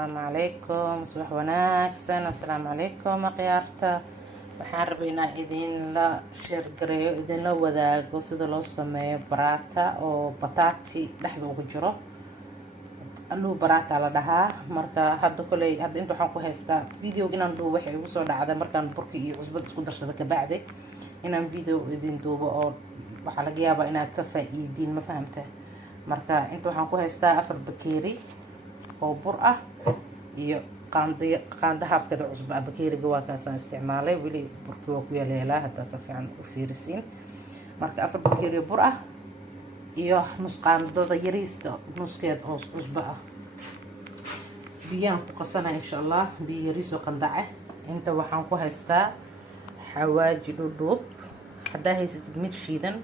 Asalaamu calaykum, subax wanaagsan. Asalaamu calaykum akhyaarta. Waxaan rabay inaan idinla sheer gareeyo, idinla wadaago sida loo sameeyo baraata oo bataati dhexda ugu jiro. Aluu baraata la dhahaa. Marka hadda inta waxaan ku haystaa video inaan duubo. Waxay igu soo dhacday markaan burka iyo cusbad isku darsada ka bacdi inaan video idin duubo oo waxa laga yaabaa inaad ka faa'iidiin, ma fahamtay? Marka inta waxaan ku haystaa 4 bakeeri oo bur ah iyo qaando haafkeeda cusba. Bakeeriga waa kaasaan isticmaalay, weli burkii waa ku yaleelaa haddaad si fiican u fiirisiin. Marka 4 bakeeri bur ah iyo nus qaandada yariista nuskeed oo cusba ah. Biyaan ku qasanaa insha Allah, biyo yariis oo qandace. Inta waxaan ku haystaa xawaaji dhudhuub. Haddaa haysatid mid shiidan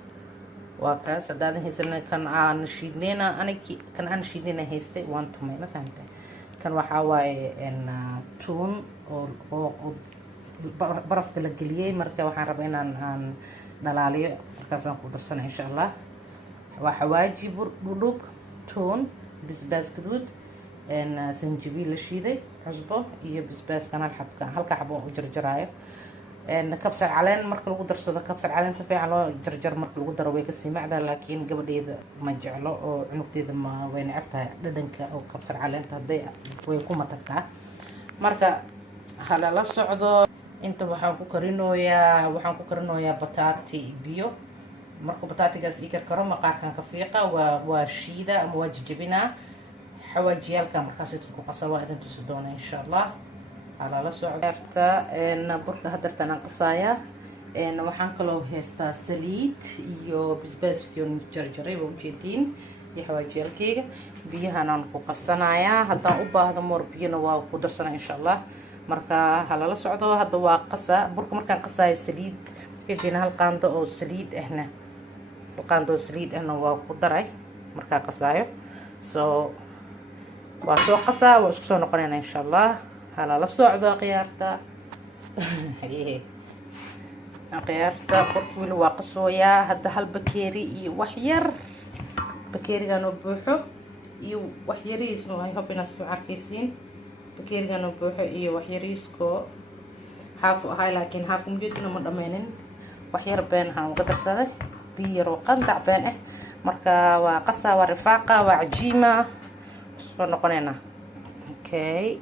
waa kaas, haddaadan haysanin kan aan shiidnayna haystay waan tumay, ma fahamtay? Kan waxaa waaye tuun oo barafka la geliyey. Marka waxaan rabaa inaan dhalaaliyo, markaasaan ku darsana insha Allah. waa xawaaji dhudhuub, tuun, basbaas gaduud, sanjabiil la shiiday, cusbo iyo basbaaskan halka xabo u jarjaraayo. kabsar caleen marka lagu darsado, kabsar caleen si fiican loo jarjar marka lagu daro way ka sii macdaa, laakiin gabadheeda ma jeclo oo cunugteeda ma way neceb tahay dhadhanka oo kabsar caleenta, hadday way ku matagtaa. Marka hala la socdo. Inta waxaan ku karinoyaa bataati biyo. Marka bataatigaas ii karkaro, maqaarkan ka fiiqa waa shiida ama waa jajabinaa. xawaajiyaalka markaas ku qasa waa idin tusi doona insha Allah. على لا سعرتا بركة هدرت أنا قصايا. waxaan kaloo haystaa saliid iyo basbaaskiyo jarjaray oo jeedin iyo xawaajiyalkeyga. biyahan aan ku qasanayaa, haddaan u baahdo moor biyana waa ku darsanaa insha Allah. marka hala la socdo. hadda waa qasa burka. markaan qasaayo saliid kadibna hal qaando oo saliid ahna waa ku daray markaan qasaayo. waa soo qasaa, waa isku soo noqonaynaa insha Allah. hala la socdo akhyaarta. akhyaarta burka weli waa qasooyaa. hadda hal bakeeri iyo wax yar, bakeerigan oo buuxo iyo wax yariis ma hay hob inaad fiican arkaysiin. bakeerigan oo buuxo iyo wax yariisko haaf ahay, laakiin haaf mujidna ma dhameynin. wax yar been aan uga darsaday, biyo yar oo qandac been ah. marka waa qasaa, waa rifaaqa, waa cajiima. soo noqonaynaa. okay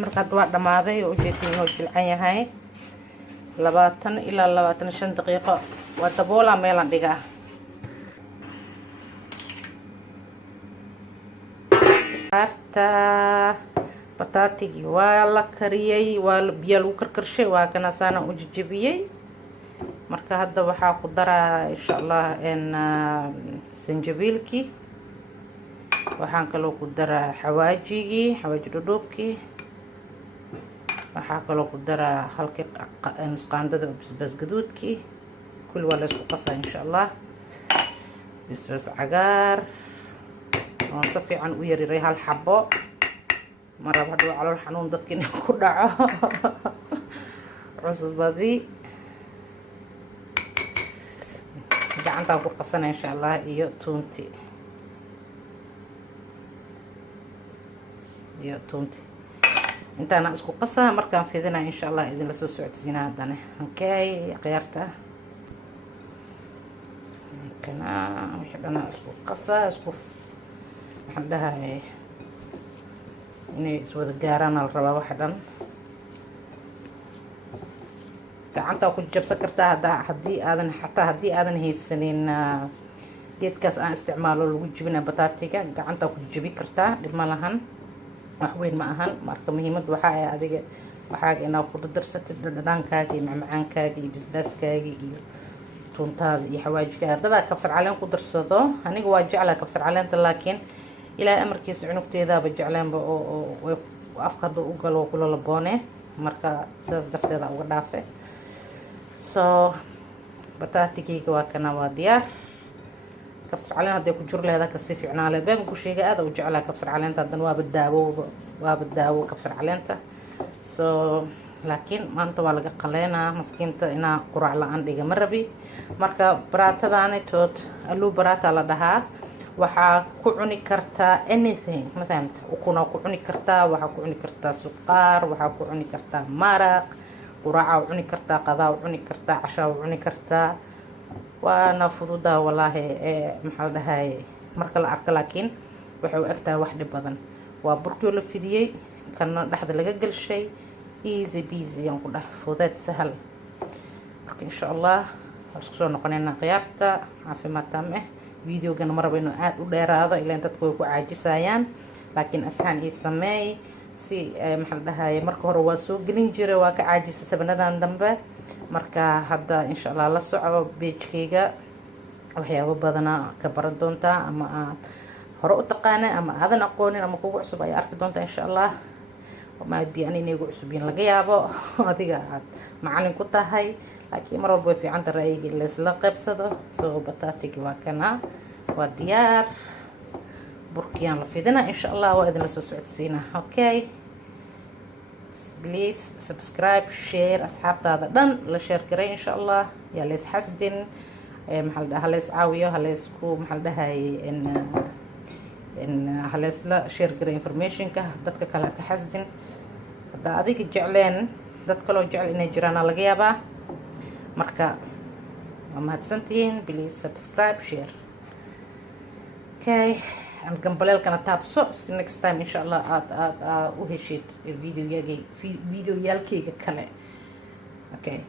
marka hadda waa dhamaaday oo ujeedin inuu jilcan yahay. 20 ilaa 25 daqiiqo waa daboolaa, meelaan dhigaa. bataatigii waa la kariyey, waa biyo lagu karkarshay, waa kana saana u jajabiyey. marka hadda waxaa ku daraa insha Allah sanjabiilkii. waxaan kaloo ku daraa xawaaji dhudhuubkii. waxaa kaloo ku daraa halkii qaandada basbaas gaduudkii. kulli waa la isku qasaa insha Allah. basbaas cagaar oo si fiican u yariray hal xabo. marab hadhow calool xanuun dadka inay ku dhaco. cusbadii gacantaan ku qasana insha Allah iyo tuunti. intaana isku qasaa, markaan fidina insha Allah idin la soo socodsiina haddana. okay akhyaarta, kana wixii dhana isku qasaa, waxaan dhahay inay iswada gaaraan la rabaa. waxa dhan gacanta ku jabsan kartaa haddii aadan haysanin geedkaas aan isticmaalo lagu jibina bataatiga. gacanta ku jabi kartaa, dhib ma lahan, wax weyn ma ahan. marka muhiimadu waxa ay adiga waxaaga inaad ku darsatid dhadhankaaga iyo macmacaankaaga iyo basbaaskaaga iyo tuuntaada iyo xawaajiga. dadaa kabsar caleen ku darsado. aniga waa jeclaa kabsar caleenta, laakiin ilaa amarkiisa cunugteedaaba jecleenba oo afka hadduu u galo kula laboone. marka sidaas darteeda uga dhaafe. bataatigeyga waa kana, waa diyaar. kabsar caleen hadday ku jir leedahay kasii fiicnaa leh. been ku sheega aad u jeclaa kabsar caleenta. haddana waaba daawo kabsar caleenta. laakiin maanta waa laga qaleynaa maskiinta inaa quraac la-aan dhiga ma rabi. marka baraatadaani aluu baraata la dhahaa. waxaa ku cuni kartaa anything ma fahamta ukuna ku cuni kartaa, waxaa ku cuni kartaa suqaar, waxaa ku cuni kartaa maraq, quraaca u cuni kartaa, qadaa u cuni kartaa, cashaa u cuni kartaa. waana fududaa wallaahi maxaa la dhahay marka la arko, laakiin waxay u egtahay wax dhib badan. waa burkii la fidiyey kana dhexda laga gelshay, easy peasy aan ku dhahay, fudeed sahal. marka insha allah waan isku soo noqonaynaa khiyaarta. caafimaad taam videogana ma rabo inuu aad u dheeraado ilaan dadku way ku caajisayaan, laakiin asxaan ii sameey si maxaa la dhahay marka hore waa soo gelin jiray, waa ka caajisay sabanadan dambe. marka hadda insha allah la soco page-kayga, waxyaabo badana ka baran doontaa, ama aad hore u taqaana ama aadan aqoonin ama kugu cusub ayaa arki doontaa insha allah. maabi an inay ugu cusub yihiin laga yaabo adiga aad macalin ku tahay, laakiin mar walba way fiican tahay ra'yiga in laysla qaybsado. soo bataatigi waa kana, waa diyaar. burkiyaan la fidina insha allah, waa idin la soo socodsiina. okay, please subscribe, share, asxaabtaada dhan la share garay insha allah. yaa lays xasdin, maxaa la dhahaa lays caawiyo, halaysku maxaa la dhahay halaysla share garay informationka, dadka kale ka xasdin. hadda adiga jecleen dad kaloo jecel inay jiraan laga yaabaa. marka waa mahadsantihiin, please subscribe, share. okay, aan gambaleelkana taabso si next time insha allah aad u heshid videoyaalkayga kale. okay,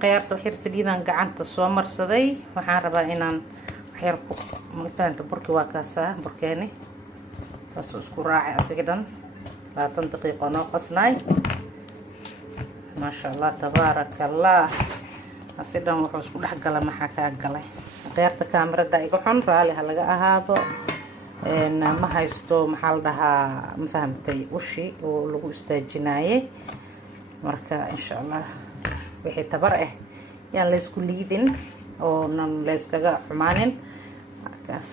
khiyaarta waxyar saliidaan gacanta soo marsaday. waxaan rabaa inaan waxyar mafaanta burki waa kaasaa burkeeni taasoo isku raacay asiga dhan 20 daqiiqo noo qasnaay. maasha allah tabaaraka allah, asi dhan wuxuu isku dhex gala. maxaa kaa galay khiyaarta kaamirada iga xun, raali ha laga ahaado. ma haysto maxaa la dhahaa ma fahamtay ushi oo lagu istaajinaayay. marka insha allah wixii tabar yaan laysku liidin oo nan layskaga xumaanin. markaas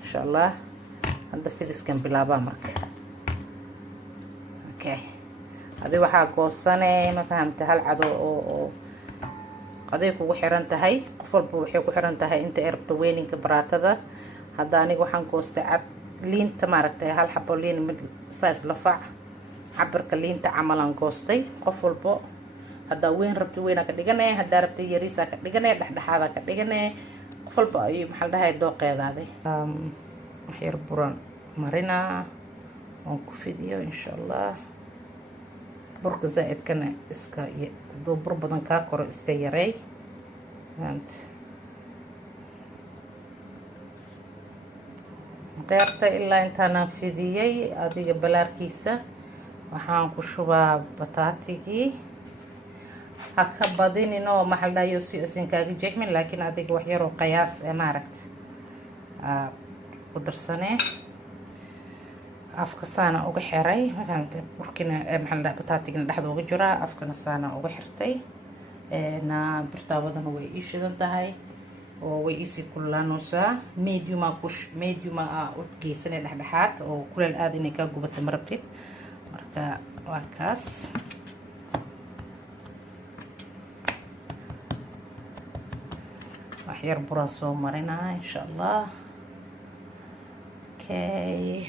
insha allah hadda fidiskan bilaabaa marka. okay, adi waxaa goosane ma fahamtay hal cado oo aday kugu xiran tahay. qof walba waxay ku xiran tahay inta ay rabto weyninka baraatada. hadda aniga waxaan goostay cad liinta maaragtay hal xabo liin mid size lafac cabirka liinta camalan goostay. qof walba haddaa weyn rabto weynaa ka dhiganay, haddaa rabta yariisaa ka dhiganay, dhexdhexaadaa ka dhiganay. qof walba ayuu maxaa la dhahay dooqeedaaday. waxyar buran marinaa oon ku fidiyo insha allah. burka zaa'idkana iska haduu bur badan kaa koro iska yareey. khiyaarta ilaa intaanaan fidiyey adiga balaarkiisa waxaan ku shubaa bataatigii. ha ka badinin oo maxaa la dhahayo si isin kaaga jeexmin, laakiin adiga wax yaroo qiyaas maaragta ku darsanee. afka saana uga xiray ma fahamtay burkina maxaa la dhahaa bataatigina dhexda uga jiraa, afkana saana uga xirtay. birtaawadana way ii shidan tahay oo way iisii kululaanaysaa. mediuma u geysanay dhexdhexaad oo kuleel aad inay kaa gubato ma rabtid. marka waa kaas. waxyar buraan soo marinaa insha allah. okay,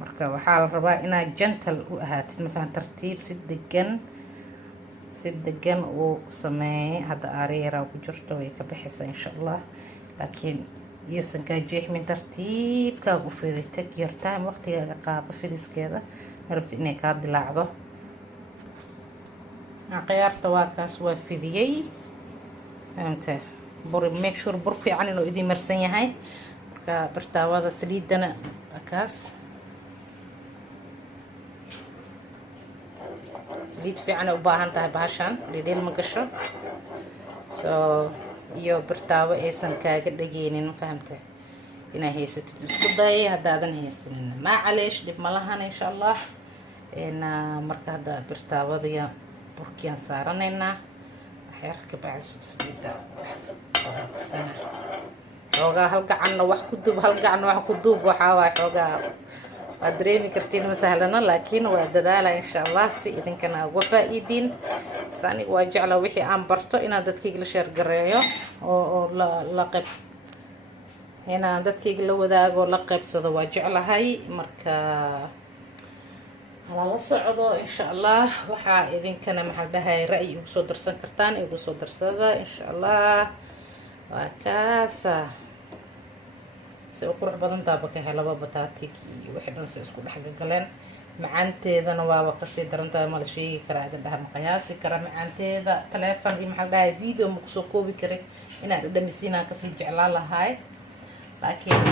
marka waxaa la rabaa inaad gentle u ahaatid, ma fahan tartiib si degan uu sameeyay. hadda aariyaraa ku jirto way ka baxaysaa insha allah, laakiin iyosan kaa jeexmin. tartiibkaaga u fiday, take your time, waqtigaaga qaado fidiskeeda. ma rabti inay kaa dilaacdo. khiyaarta waa kaas waa fidiyey. fahamta make sure bur fiican inuu idin marsan yahay. marka birtaawada saliidana waa kaas. saliid fiican ay u baahan tahay bahashan, dhidhiil ma gasho. iyo birtaawo aysan kaaga dhageynin, ma fahamta inaa haysatid isku day. haddaadan haysanin maa caleesh, dhib ma lahan insha allah. marka hadda birtaawadiya burkiyaan saaranaynaa. waxyar ka bacdi saliida xoogaa hal gacanna wax ku duub, hal gacanna wax ku duub. waxaa waay xoogaa وأدريمي كرتين مسهلنا لكن وددالة إن شاء الله سي إذن كان وفائدين ساني واجع لو وحي أن برتو إن دتكيق لشير قريو أو لقب هنا دتكيق لو ذاقو لقب سودا واجع لهاي مركا على الصعود إن شاء الله وحا إذن كان محل بهاي رأي يقصو درسان كرتان يقصو درسادا إن شاء الله وكاسا سو قروح بدن دابا هلبا بطاطيكي وحدنا سي اسكو دخ غلين macaanteedana waaba kasii darantahay ma la sheegi karaa idin dhaha ma qiyaasi kara macaanteeda taleefon iyo maxaa la dhahay video ma kusoo koobi karin inaan dhadhamisiinaan kasii jeclaan lahay laakiin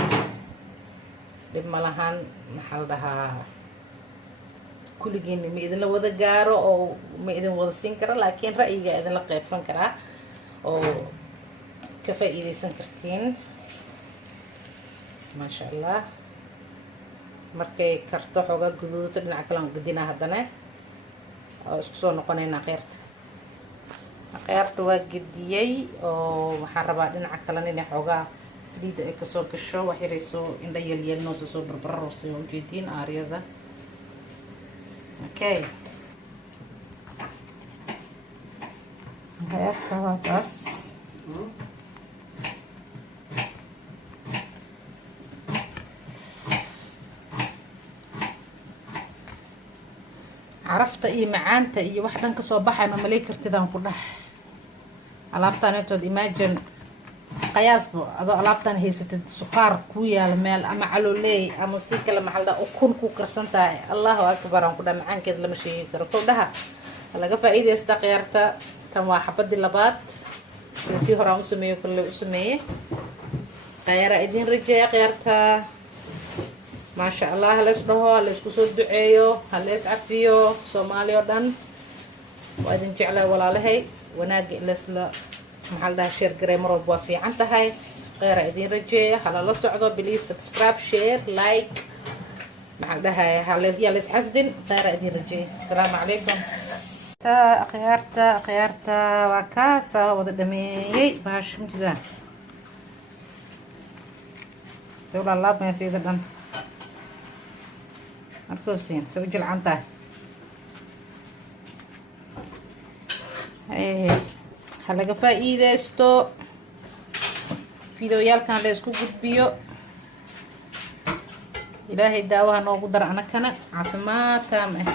dhib ma lahan maxaa la dhahaa kulligiin ma idinla wada gaaro oo ma idin wada siin kara laakiin ra'yiga idinla qaybsan karaa oo ka faa'iideysan kartiin ما شاء الله markay karto xoga guduuto dhinaca kale aan gudina hadana oo isku soo noqonayna qeyrta waa gidiyay oo waxaan rabaa dhinaca kale in xoga saliid ay ka soo gasho wax yarayso indha yeelno soo barbaro soo ujeedin aariyada okay qeyrta waa taas عرفت ايه معانتا ايه واحدة كسو بحي ما مليك ارتدان كلها alaabtaan intood imagine qiyaas bo adoo alaabtaan haysatid suqaar ku yaal meel ama calooley ama si kale maxalda ukun ku karsan tahay Allahu akbar aan ku dhamacaankeed lama sheegi karo kowdhaha laga faa'iideysta qiyaarta tan waa xabadii labaad intii hore aan u sameeyo kale u sameeyay qiyaara idin rajaya qiyaarta ما شاء الله هلس دهو هلس كسود دعيو هلس عفيو سوماليو دان وإذن جعله ولا لهي وناقي لسلا محل ده شير قري مرة بوافي عنتهاي غير إذن رجي هلا لا صعدوا بليز سبسكرايب شير لايك محل ده هلس يلس حسدن غير إذن رجي السلام عليكم خيارتا وكاسة وضدمي باش مجدا سيقول الله ما يسيد الدم أركوسين سوي العنطة هلا فائدة استو فيديو كان ليسكو بيو إلهي داوها نو قدر أنا كان عفما تامه